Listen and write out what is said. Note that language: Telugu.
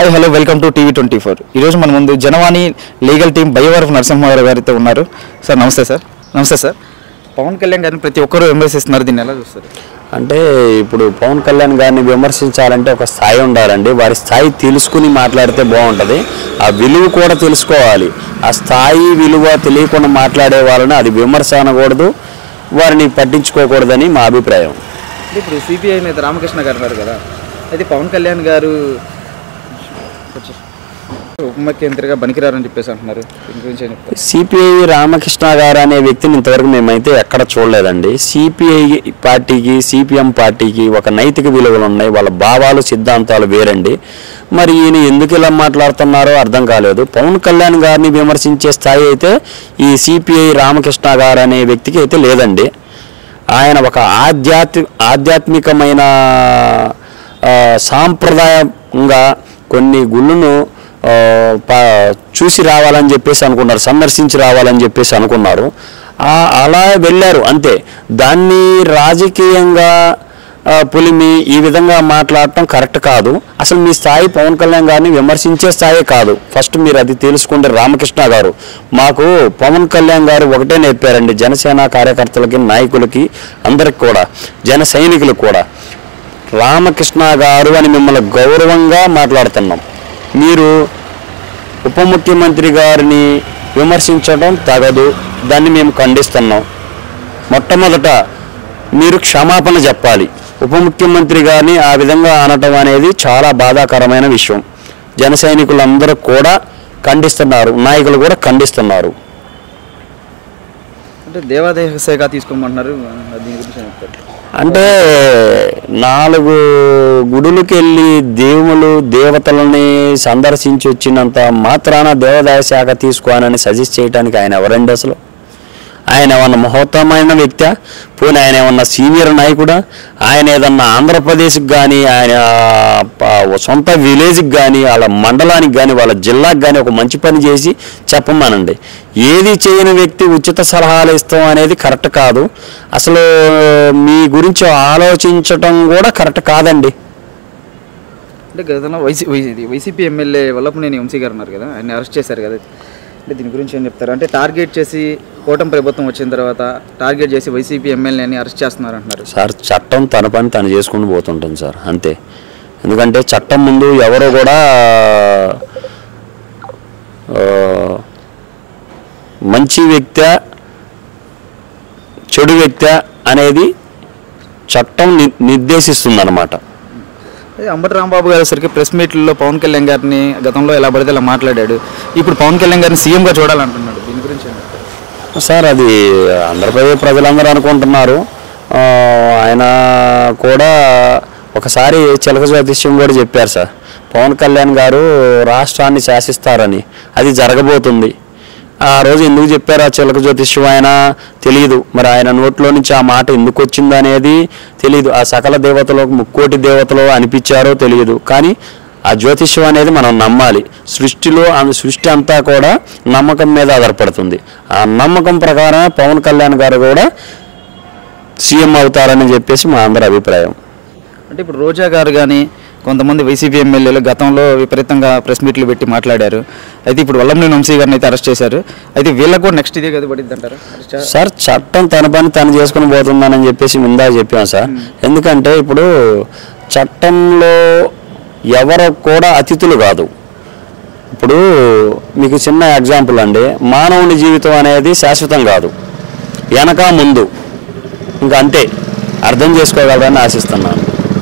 హాయ్ హలో వెల్కమ్ టు టీవీ24. ఈరోజు మన ముందు జనవాణి లీగల్ టీం బయ్యవరపు నరసింహారావు గారితో ఉన్నారు. సార్ నమస్తే. సార్ పవన్ కళ్యాణ్ గారిని ప్రతి ఒక్కరూ విమర్శిస్తున్నారు, దీన్ని ఎలా చూస్తారు? అంటే ఇప్పుడు పవన్ కళ్యాణ్ గారిని విమర్శించాలంటే ఒక స్థాయి ఉండాలండి. వారి స్థాయి తెలుసుకుని మాట్లాడితే బాగుంటుంది. ఆ విలువ కూడా తెలుసుకోవాలి. ఆ స్థాయి విలువ తెలియకుండా మాట్లాడే వాళ్ళని అది విమర్శ అనకూడదు, వారిని పట్టించుకోకూడదని మా అభిప్రాయం. ఇప్పుడు సిపిఐ నేత రామకృష్ణ గారు ఉన్నారు కదా, అయితే పవన్ కళ్యాణ్ గారు ఉప ముఖ్యమంత్రిగా పనికిరారని చెప్పేసి అంటున్నారు. దీని గురించి ఏం చెప్తారు? సిపిఐ రామకృష్ణ గారు అనే వ్యక్తిని ఇంతవరకు మేమైతే ఎక్కడ చూడలేదండి. సిపిఐ పార్టీకి సిపిఎం పార్టీకి ఒక నైతిక విలువలు ఉన్నాయి, వాళ్ళ భావాలు సిద్ధాంతాలు వేరండి. మరి ఈయన ఎందుకు ఇలా మాట్లాడుతున్నారో అర్థం కాలేదు. పవన్ కళ్యాణ్ గారిని విమర్శించే స్థాయి అయితే ఈ సిపిఐ రామకృష్ణ గారు అనే వ్యక్తికి అయితే లేదండి. ఆయన ఒక ఆధ్యాత్మికమైన సాంప్రదాయంగా కొన్ని గుళ్ళను చూసి రావాలని చెప్పేసి అనుకున్నారు, సందర్శించి రావాలని చెప్పేసి అనుకున్నారు. అలా వెళ్ళారు అంతే. దాన్ని రాజకీయంగా పులిమి ఈ విధంగా మాట్లాడటం కరెక్ట్ కాదు. అసలు మీ స్థాయి పవన్ కళ్యాణ్ గారిని విమర్శించే స్థాయి కాదు. ఫస్ట్ మీరు అది తెలుసుకుంటే రామకృష్ణ గారు మాకు పవన్ కళ్యాణ్ గారు ఒకటే నేర్పారండి, జనసేన కార్యకర్తలకి నాయకులకి అందరికి కూడా జన సైనికులకు కూడా. రామకృష్ణ గారు అని మిమ్మల్ని గౌరవంగా మాట్లాడుతున్నాం. మీరు ఉప ముఖ్యమంత్రి గారిని విమర్శించడం తగదు, దాన్ని మేము ఖండిస్తున్నాం. మొట్టమొదట మీరు క్షమాపణ చెప్పాలి. ఉప ముఖ్యమంత్రి గారిని ఆ విధంగా అనటం అనేది చాలా బాధాకరమైన విషయం. జన సైనికులందరూ కూడా ఖండిస్తున్నారు, నాయకులు కూడా ఖండిస్తున్నారు. అంటే దేవాదాయ శాఖ తీసుకోమంటున్నారు, దీని గురించి చెప్తారు? అంటే 4 గుడులకు వెళ్ళి దేవతలని సందర్శించి వచ్చినంత మాత్రాన దేవాదాయ శాఖ తీసుకోవాలని సజెస్ట్ చేయడానికి ఆయన ఎవరండి? అసలు ఆయన ఏమన్నా మహోత్తమైన వ్యక్తి? పోనీ ఆయన ఏమన్నా సీనియర్ నాయకుడా? ఆయన ఏదన్నా ఆంధ్రప్రదేశ్కి కానీ, ఆయన సొంత విలేజ్కి కానీ, వాళ్ళ మండలానికి కానీ, వాళ్ళ జిల్లాకి కానీ ఒక మంచి పని చేసి చెప్పమానండి. ఏది చేయని వ్యక్తి ఉచిత సలహాలు ఇస్తాం అనేది కరెక్ట్ కాదు. అసలు మీ గురించి ఆలోచించటం కూడా కరెక్ట్ కాదండి. అంటే గతంలో వైసీపీ ఎమ్మెల్యే వల్లభనేని వంశీ గారు ఉన్నారు కదా, ఆయన అరెస్ట్ చేశారు కదా, అంటే దీని గురించి ఏం చెప్తారు? అంటే టార్గెట్ చేసి కూటమి ప్రభుత్వం వచ్చిన తర్వాత టార్గెట్ చేసి వైసీపీ ఎమ్మెల్యేని అరెస్ట్ చేస్తున్నారు అంటున్నారు. సార్ చట్టం తన పని తను చేసుకుని పోతుంటుంది సార్, అంతే. ఎందుకంటే చట్టం ముందు ఎవరో కూడా మంచి వ్యక్తి చెడు వ్యక్తి అనేది చట్టం నిర్దేశిస్తుంది అన్నమాట. అంబటి రాంబాబు గారు సరికి ప్రెస్ మీట్లో పవన్ కళ్యాణ్ గారిని గతంలో ఎలా పడితే అలా మాట్లాడాడు, ఇప్పుడు పవన్ కళ్యాణ్ గారిని సీఎంగా చూడాలంటున్నాడు. దీని గురించి సార్ అది ఆంధ్రప్రదేశ్ ప్రజలందరూ అనుకుంటున్నారు. ఆయన కూడా ఒకసారి చిలక జ్యోతిష్యం కూడా చెప్పారు సార్, పవన్ కళ్యాణ్ గారు రాష్ట్రాన్ని శాసిస్తారని. అది జరగబోతుంది. ఆ రోజు ఎందుకు చెప్పారు ఆ చిలక జ్యోతిష్యం ఆయన తెలియదు. మరి ఆయన నోట్లో నుంచి ఆ మాట ఎందుకు వచ్చింది అనేది తెలియదు. ఆ సకల దేవతలు 3,000,000 దేవతలు అనిపించారో తెలియదు. కానీ ఆ జ్యోతిష్యం అనేది మనం నమ్మాలి. సృష్టి అంతా కూడా నమ్మకం మీద ఆధారపడుతుంది. ఆ నమ్మకం ప్రకారం పవన్ కళ్యాణ్ గారు కూడా సీఎం అవుతారని చెప్పేసి మా అందరి అభిప్రాయం. అంటే ఇప్పుడు రోజా గారు కానీ కొంతమంది వైసీపీ ఎమ్మెల్యేలు గతంలో విపరీతంగా ప్రెస్ మీట్లు పెట్టి మాట్లాడారు. అయితే ఇప్పుడు వల్లభనేని వంశీ గారిని అయితే అరెస్ట్ చేశారు. అయితే వీళ్ళకు కూడా నెక్స్ట్ ఇదే కదా పడిద్ది అంటారు? సార్ చట్టం తన పని తను చేసుకుని పోతుందని చెప్పేసి ముందా చెప్పాం సార్. ఎందుకంటే ఇప్పుడు చట్టంలో ఎవరు కూడా అతిథులు కాదు. ఇప్పుడు మీకు చిన్న ఎగ్జాంపుల్ అండి, మానవుని జీవితం అనేది శాశ్వతం కాదు, వెనక ముందు ఇంకా అంతే. అర్థం చేసుకోగలరని ఆశిస్తున్నాను.